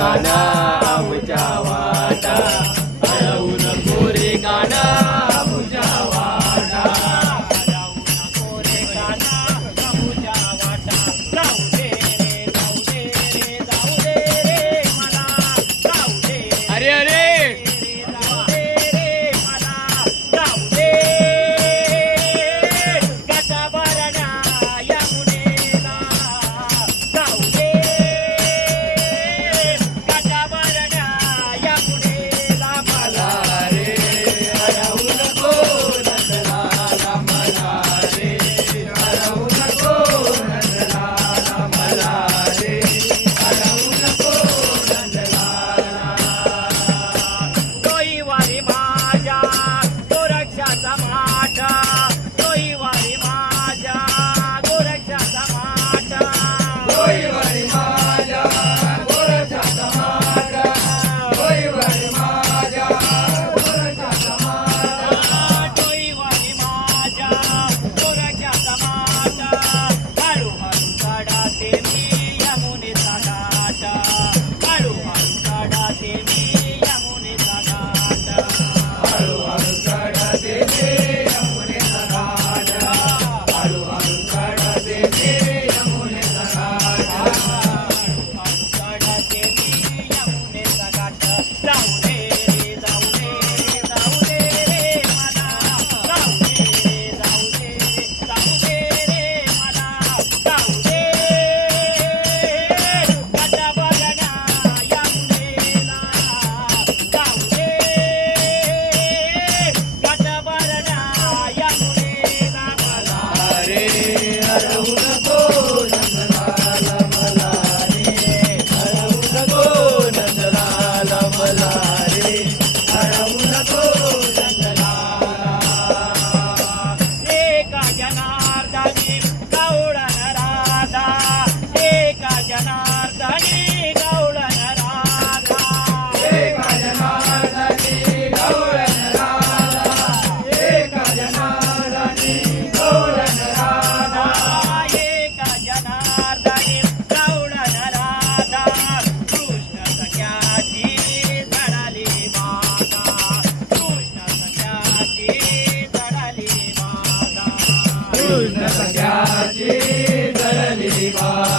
गाना आमच्या कृष्ण सख्याची धरली बा